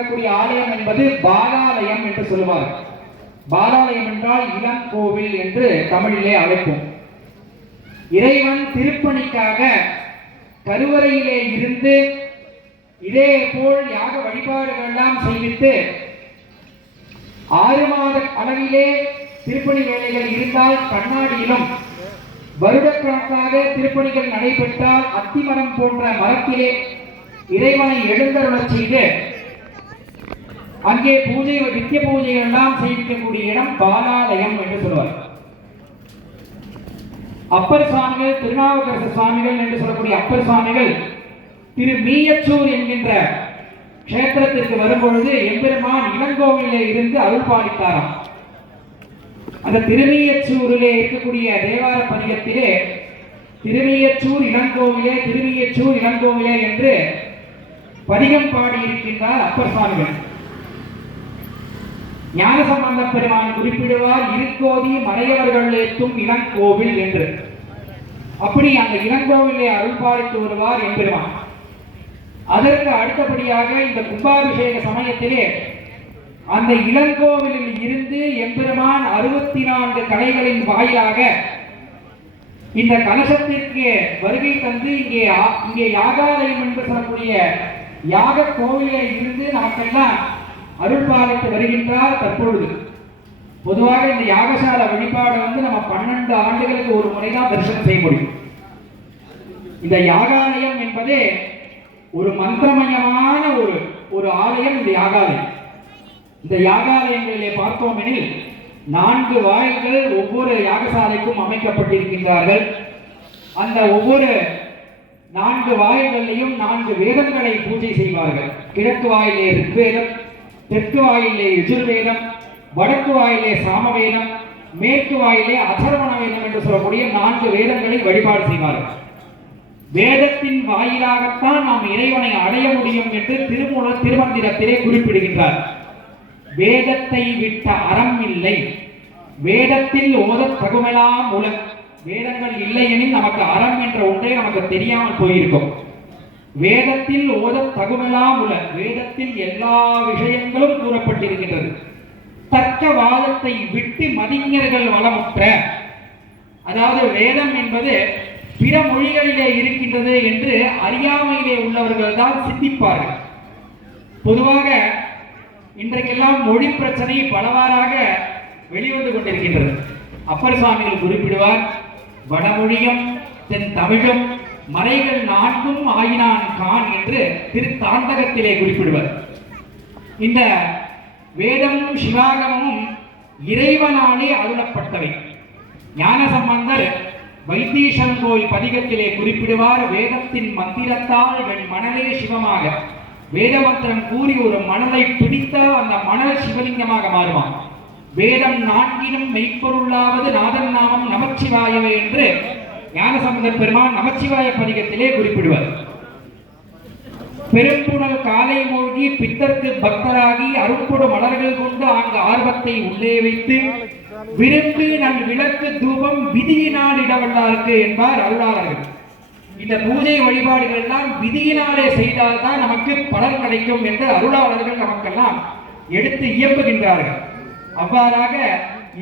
விளங்கக்கூடிய ஆலயம் என்பது பாலாலயம் என்று சொல்லுவார். பாலாலயம் என்றால் இளங்கோவில் என்று தமிழிலே அழைப்போம். இறைவன் திருப்பணிக்காக கருவறையிலே இருந்து இதே போல் யாக வழிபாடுகள் எல்லாம் செய்வித்து 6 மாத அளவிலே திருப்பணி வேலைகள் இருந்தால் கண்ணாடியிலும், வருடக்கணக்காக திருப்பணிகள் நடைபெற்றால் அத்திமரம் போன்ற மரத்திலே இறைவனை எழுந்தருளச் செய்து அங்கே பூஜை நித்திய பூஜை எல்லாம் செய்விக்கக்கூடிய இடம் பாலாலயம் என்று சொல்வார். அப்பர் சுவாமிகள், திருநாவுக்கரசு சுவாமிகள் என்று சொல்லக்கூடிய அப்பர் சுவாமிகள் திரு மீயச்சூர் என்கின்ற கஷேத்திரத்திற்கு வரும்பொழுது எம்பெருமான் இளங்கோவிலே இருந்து அருள் பாலித்தாராம். அந்த திருமீயச்சூரிலே இருக்கக்கூடிய தேவார பதிகத்திலே திருமீயச்சூர் இளங்கோவிலே, திருமீயச்சூர் இளங்கோவிலே என்று பதிகம் பாடியிருக்கின்றார் அப்பர் சுவாமிகள். ஞானசம்பந்த பெருமான் குறிப்பிடுவார், இருக்கோதி மறையவர்கள் ஏத்தும் இளங்கோவில் என்று. அப்படி அந்த இளங்கோவிலே அருள் பாலித்து வருவார் எம்பெருமான். அதற்கு அடுத்தபடியாக இந்த கும்பாபிஷேக சமயத்திலே அந்த இளங்கோவிலில் இருந்து எம்பெருமான் 64 கலைகளின் வாயிலாக இந்த கலசத்திற்கு வருகை தந்து இங்கே யாகாலயம் என்று சொல்லக்கூடிய யாக கோவிலே இருந்து நமக்கெல்லாம் அருள் பாலித்து வருகின்றார். தற்பொழுது பொதுவாக இந்த யாகசால வழிபாடு நம்ம 12 ஆண்டுகளுக்கு ஒரு முறைதான் தரிசனம் செய்ய முடியும். இந்த யாகாலயம் என்பது ஒரு மந்திரமயமான ஒரு ஆலயம். இந்த யாகாலயம், இந்த யாகாலயங்களிலே பார்த்தோம் எனில் 4 வாயில்கள் ஒவ்வொரு யாகசாலைக்கும் அமைக்கப்பட்டிருக்கின்றார்கள். அந்த ஒவ்வொரு 4 வாயில்களையும் 4 வேதங்களை பூஜை செய்வார்கள். கிழக்கு வாயிலே ரிக்வேதம், தெற்கு வாயிலே யஜுர்வேதம், வடக்கு வாயிலே சாமவேதம், மேற்கு வாயிலே அதர்வண வேதம் என்று சொல்லக்கூடிய 4 வேதங்களை வழிபாடு செய்வார்கள். வேதத்தின் வாயிலாகத்தான் நாம் இறைவனை அடைய முடியும் என்று திருமூலர் திருமந்திரத்திலே குறிப்பிடுகின்றார். வேதத்தை விட்ட அறம் இல்லை, வேதத்தில் ஓத தகுமெல்லாம் உலக. வேதங்கள் இல்லை எனில் நமக்கு அறம் என்ற ஒன்றே நமக்கு தெரியாமல் போயிருக்கும். வேதத்தில் ஓத தகுமெல்லாம் உலக, வேதத்தில் எல்லா விஷயங்களும் கூறப்பட்டிருக்கின்றது. தக்க வாதத்தை விட்டு மதிஞர்கள் வளமுற்ற, அதாவது வேதம் என்பது பிற மொழிகளிலே இருக்கின்றது என்று அறியாமையிலே உள்ளவர்கள் தான் சிந்திப்பார்கள். பொதுவாக இன்றைக்கெல்லாம் மொழி பிரச்சனை பலவாறாக வெளிவந்து கொண்டிருக்கின்றது. அப்பர் சுவாமிகள் குறிப்பிடுவார், வடமொழியும் தென் தமிழும் மறைகள் 4ம் ஆயினான் கான் என்று திருத்தாண்டகத்திலே குறிப்பிடுவார். இந்த வேதமும் சிவாகமும் இறைவனாலே அருளப்பட்டவை. ஞானசம்பந்தர் வைத்தீஸ்வரன் கோயில் பதிகத்திலே குறிப்பிடுவார், வேதத்தின் மந்திரத்தால் என் மணலே சிவமாக. வேத மந்திரம் கூறி ஒரு மணலை பிடித்தால் அந்த மணல் சிவலிங்கமாக மாறுவான். வேதம் 4னும் மெய்ப்பொருளாவது நாதன் நாமம் நமச்சிவாயவே என்று ஞானசம்பந்தர் பெருமான் நமச்சிவாய பதிகத்திலே குறிப்பிடுவார். பெரும்புணல் காலை மூழ்கி பித்தர்க்கு பக்தராகி அரும்பொடு மலர்கள் கொண்டு அங்கு ஆர்வத்தை உள்ளே வைத்து விரும்பி நல் விளக்கு தூபம் விதியினால் இடவல்லாருக்கு என்பார் அருளாளர்கள். இந்த பூஜை வழிபாடுகள் எல்லாம் விதியினாலே செய்தால்தான் நமக்கு பலன் கிடைக்கும் என்று அருளாளர்கள் நமக்கெல்லாம் எடுத்து இயம்புகின்றார்கள். அவ்வாறாக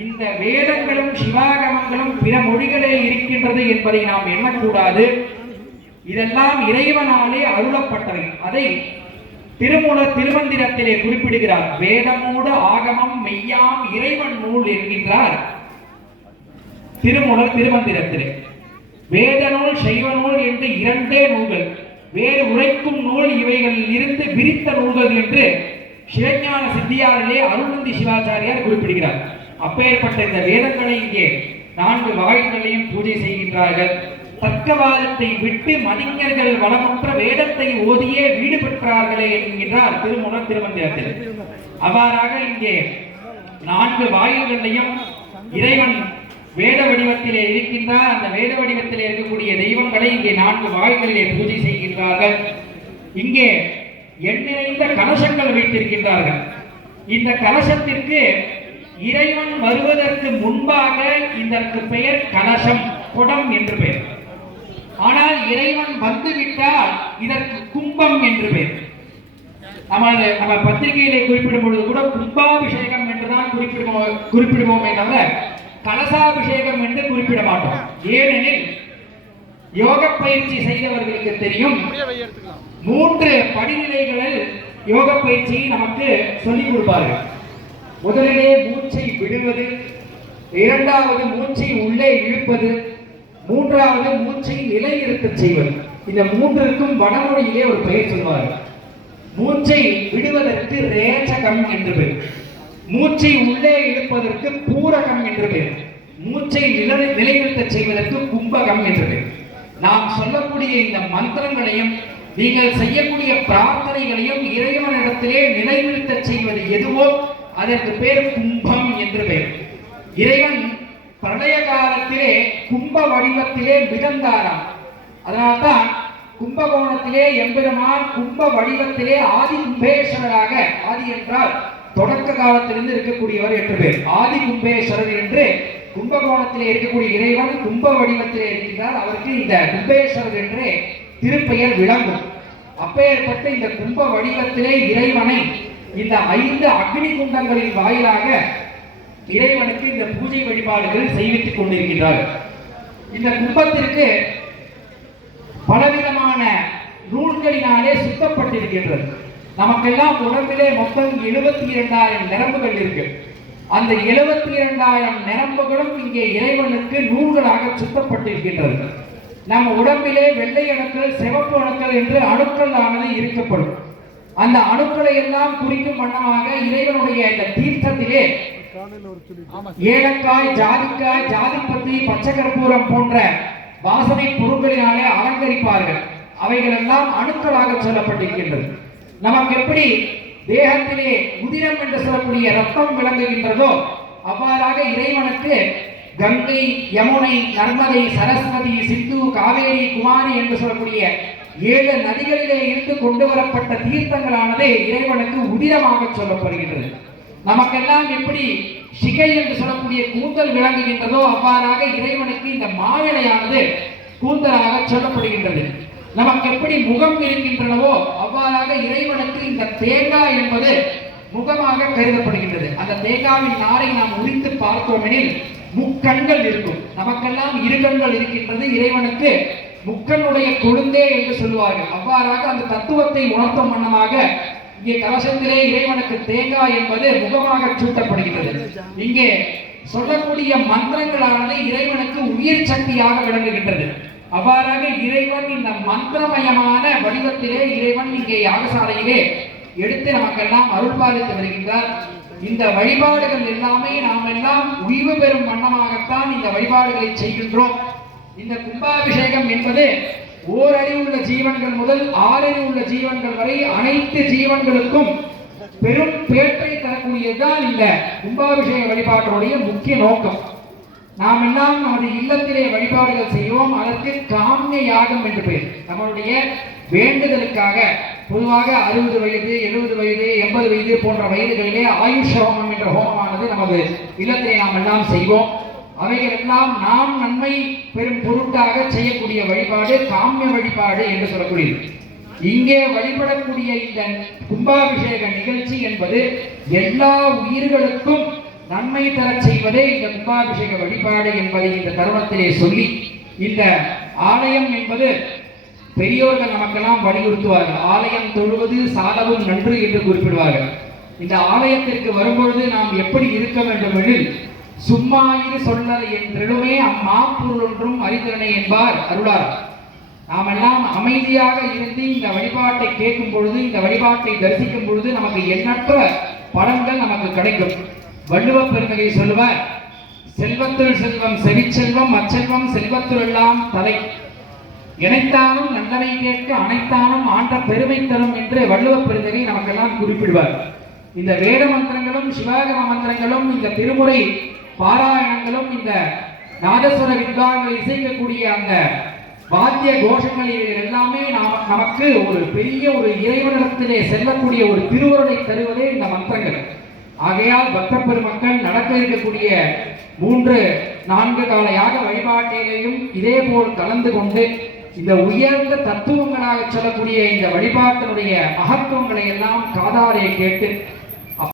இந்த வேதங்களும் சிவாகமங்களும் பிற மொழிகளே இருக்கின்றது என்பதை நாம் எண்ணக்கூடாது. இதெல்லாம் இறைவனாலே அருளப்பட்டவை. அதை திருமூலர் திருமந்திரத்திலே குறிப்பிடுகிறார். வேதமோடு ஆகமம் மெய்யாம் இறைவன் நூல் என்கின்றார் திருமூலர் திருமந்திரத்திலே. வேத நூல் சைவ நூல் என்று 2 நூல்கள், வேறு உரைக்கும் நூல் இவைகளில் இருந்து விரித்த நூல்கள் என்று சிவஞான சித்தியாரிலே அருள்நந்தி சிவாச்சாரியார் குறிப்பிடுகிறார். அப்பேற்பட்ட இந்த வேதங்களை இங்கே 4 வாயில்களையும் பூஜை செய்கின்றார்கள். தர்க்கவாதத்தை விட்டு மனிதர்கள் வளமுற்ற வேதத்தை ஓதியே வீடு பெற்றார்களே என்கின்றார் திருமூலர் திருமந்திரத்தில். அவ்வாறாக இங்கே 4 வாயில்களையும் இறைவன் வேத வடிவத்திலே இருக்கின்றார். அந்த வேத வடிவத்திலே இருக்கக்கூடிய தெய்வங்களை இங்கே 4 வாயில்களிலே பூஜை செய்கின்றார்கள். இங்கே எண்ணிறைந்த கலசங்கள் வைத்திருக்கின்றார்கள். இந்த கலசத்திற்கு இறைவன் வருவதற்கு முன்பாக இதற்கு பெயர் கலசம், குடம் என்று பெயர். ஆனால் இறைவன் வந்துவிட்டால் இதற்கு கும்பம் என்று பெயர். நம்ம பத்திரிகையிலே குறிப்பிடும் பொழுது கூட கும்பாபிஷேகம் என்றுதான் குறிப்பிடுவோமே தவிர கலசாபிஷேகம் என்று குறிப்பிட மாட்டோம். ஏனெனில் யோக பயிற்சி செய்தவர்களுக்கு தெரியும் 3 படிநிலைகளில் யோக பயிற்சியை நமக்கு சொல்லிக் கொடுப்பார்கள். முதலிலே மூச்சை விடுவது, இரண்டாவது மூச்சை உள்ளே இழுப்பது, மூன்றாவது மூச்சை நிலைநிறுத்தச் செய்வது. இந்த 3ற்கும் வடமொழியிலே ஒரு பெயர் சொல்வார்கள். மூச்சை விடுவதற்கு ரேச்சகம் என்று பெயர், மூச்சை உள்ளே இழுப்பதற்கு பூரகம் என்று பெயர், மூச்சை நிலைநிறுத்தச் செய்வதற்கு கும்பகம் என்று பெயர். நாம் சொல்லக்கூடிய இந்த மந்திரங்களையும் நீங்கள் செய்யக்கூடிய பிரார்த்தனைகளையும் இறைவனிடத்திலே நிலைநிறுத்தச் செய்வது எதுவோ அதற்கு பேர் கும்பம் என்று பெயர். இறைவன் பிரளய காலத்திலே கும்ப வடிவத்திலே மிதந்தாராம். அதனால்தான் கும்பகோணத்திலே எம்பெருமான் கும்ப வடிவத்திலே ஆதி கும்பேஸ்வரராக, ஆதி என்றால் தொடக்க காலத்திலிருந்து இருக்கக்கூடியவர் என்று பேர், ஆதி கும்பேஸ்வரர் என்று கும்பகோணத்திலே இருக்கக்கூடிய இறைவன் கும்ப வடிவத்திலே இருக்கிறார். அவருக்கு இந்த கும்பேஸ்வரர் என்று திருப்பெயர் விளங்கும். அப்பேற்பட்ட இந்த கும்ப வடிவத்திலே இறைவனை இந்த 5 அக்னி குண்டங்களின் வாயிலாக இறைவனுக்கு இந்த பூஜை வழிபாடுகள் செய்வித்துக் கொண்டிருக்கிறார். இந்த கும்பத்திற்கு பலவிதமான நூல்களினாலே சுத்தப்பட்டிருக்கின்றது. நமக்கெல்லாம் உடம்பிலே மொத்தம் 72,000 நரம்புகள் இருக்கு. அந்த 72,000 நரம்புகளும் இங்கே இறைவனுக்கு நூல்களாக சுத்தப்பட்டிருக்கின்றது. நம் உடம்பிலே வெள்ளை அணுக்கள், சிவப்பு அணுக்கள் என்று அணுக்கள் ஆனது இருக்கப்படும். அந்த அணுக்களை எல்லாம் குறிக்கும் வண்ணமாக இறைவனுடைய இந்த தீர்த்தத்திலே ஏலக்காய், ஜாதிக்காய், ஜாதிப்பத்தி, பச்சை கற்பூரம் போன்ற வாசனை பொருட்களினாலே அலங்கரிப்பார்கள். அவைகள் எல்லாம் அணுக்களாக சொல்லப்பட்டிருக்கின்றது. நமக்கு எப்படி தேகத்திலே உதிரம் என்று சொல்லக்கூடிய ரத்தம் விளங்குகின்றதோ அவ்வாறாக இறைவனுக்கு கங்கை, யமுனை, நர்மதை, சரஸ்வதி, சிந்து, காவேரி, குமாரி என்று சொல்லக்கூடிய 7 நதிகளிலே இருந்து கொண்டு வரப்பட்ட தீர்த்தங்களானது இறைவனுக்கு உதிரமாக சொல்லப்படுகின்றது. நமக்கெல்லாம் எப்படி சிகை என்று சொல்லக்கூடிய கூந்தல் விளங்குகின்றதோ அவ்வாறாக இறைவனுக்கு இந்த மாவிளையானது கூந்தலாக சொல்லப்படுகின்றது. நமக்கு எப்படி முகம் இருக்கின்றனவோ அவ்வாறாக இறைவனுக்கு இந்த தேங்காய் என்பது முகமாக கருதப்படுகின்றது. அந்த தேங்காவின் நாரை நாம் உரித்து பார்த்தோமெனில் முக்கண்கள் இருக்கும். நமக்கெல்லாம் 2 கண்கள் இருக்கின்றது. இறைவனுக்கு முக்கனுடைய கொழுந்தே என்று சொல்லுவார்கள். அவ்வாறாக அந்த தத்துவத்தை உணர்த்தும் வண்ணமாக இங்கே கலசத்திலே இறைவனுக்கு தேங்காய் என்பது முகமாக சூட்டப்படுகின்றது. இங்கே சொல்லக்கூடிய மந்திரங்களானது இறைவனுக்கு உயிர் சக்தியாக விளங்குகின்றது. அவ்வாறாக இறைவன் இந்த மந்திரமயமான வடிவத்திலே இறைவன் இங்கே யாகசாலையிலே எடுத்து நமக்கெல்லாம் அருள்பாலித்து வருகின்றார். இந்த வழிபாடுகள் எல்லாமே நாம் எல்லாம் உய்வு பெறும் வண்ணமாகத்தான் இந்த வழிபாடுகளை செய்கின்றோம். இந்த கும்பாபிஷேகம் என்பது ஓரறிவுள்ள ஜீவன்கள் முதல் 6 அறிவுள்ள ஜீவன்கள் வரை அனைத்து ஜீவன்களுக்கும் பெரும் பேற்றை தரக்கூடியதுதான் இந்த கும்பாபிஷேக வழிபாட்டினுடைய முக்கிய நோக்கம். நாம் எல்லாம் நமது இல்லத்திலே வழிபாடுகள் செய்வோம். அதற்கு காமிய யாகம் என்று பெயர். நம்மளுடைய வேண்டுதலுக்காக பொதுவாக 60 வயது, 70 வயது, 80 வயது போன்ற வயதுகளிலே ஆயுஷ் ஹோமம் என்ற ஹோமமானது நமது இல்லத்திலே நாம் எல்லாம் செய்வோம். அவைகள் எல்லாம் நாம் நன்மை பெரும் பொருட்டாக செய்யக்கூடிய வழிபாடு காமிய வழிபாடு என்று சொல்லக்கூடியது. இங்கே வழிபடக்கூடிய இந்த கும்பாபிஷேக நிகழ்ச்சி என்பது எல்லா உயிர்களுக்கும் நன்மை தர செய்வதே இந்த கும்பாபிஷேக வழிபாடு என்பதை இந்த தருணத்திலே சொல்லி, இந்த ஆலயம் என்பது பெரியோர்கள் நமக்கெல்லாம் வலியுறுத்துவார்கள். ஆலயம் தொழுவது சாலவும் நன்று என்று குறிப்பிடுவார்கள். இந்த ஆலயத்திற்கு வரும்பொழுது நாம் எப்படி இருக்க வேண்டும் எனில், சும்மாயிரு சொல்லல் என்றெழுமே அம்மாப்பொருள் ஒன்றும் அறிதிறனை என்பார் அருளார். நாம் எல்லாம் அமைதியாக இருந்து இந்த வழிபாட்டை கேட்கும் பொழுது, இந்த வழிபாட்டை தரிசிக்கும் பொழுது நமக்கு எண்ணற்ற பலன்கள் நமக்கு கிடைக்கும். வள்ளுவ பெருந்தகை சொல்லுவார், செல்வத்துள் செல்வம் செவிச்செல்வம், அச்செல்வம் செல்வத்துள் எல்லாம் தலை, இணைத்தானும் நல்லவை கேட்க அனைத்தானும் ஆண்ட பெருமை தரும் என்று வள்ளுவ பெருந்தகை நமக்கெல்லாம் குறிப்பிடுவார். இந்த வேத மந்திரங்களும் சிவாகம மந்திரங்களும் இந்த திருமுறை பாராயணங்களும் இந்த நாதஸ்வர வித்வான்கள் இசைக்கக்கூடிய அந்த வாத்திய கோஷங்கள் எல்லாமே நமக்கு ஒரு பெரிய ஒரு இறைவனிடத்திலே செல்லக்கூடிய ஒரு திருவுருளை தருவதே இந்த மந்திரங்கள். ஆகையால் பக்த பெருமக்கள் நடக்க இருக்கக்கூடிய 3-4 கால யாக வழிபாட்டிலேயும் இதே போல் கலந்து கொண்டு இந்த உயர்ந்த தத்துவங்களாக சொல்லக்கூடிய இந்த வழிபாட்டினுடைய மகத்துவங்களை எல்லாம் காதாலே கேட்டு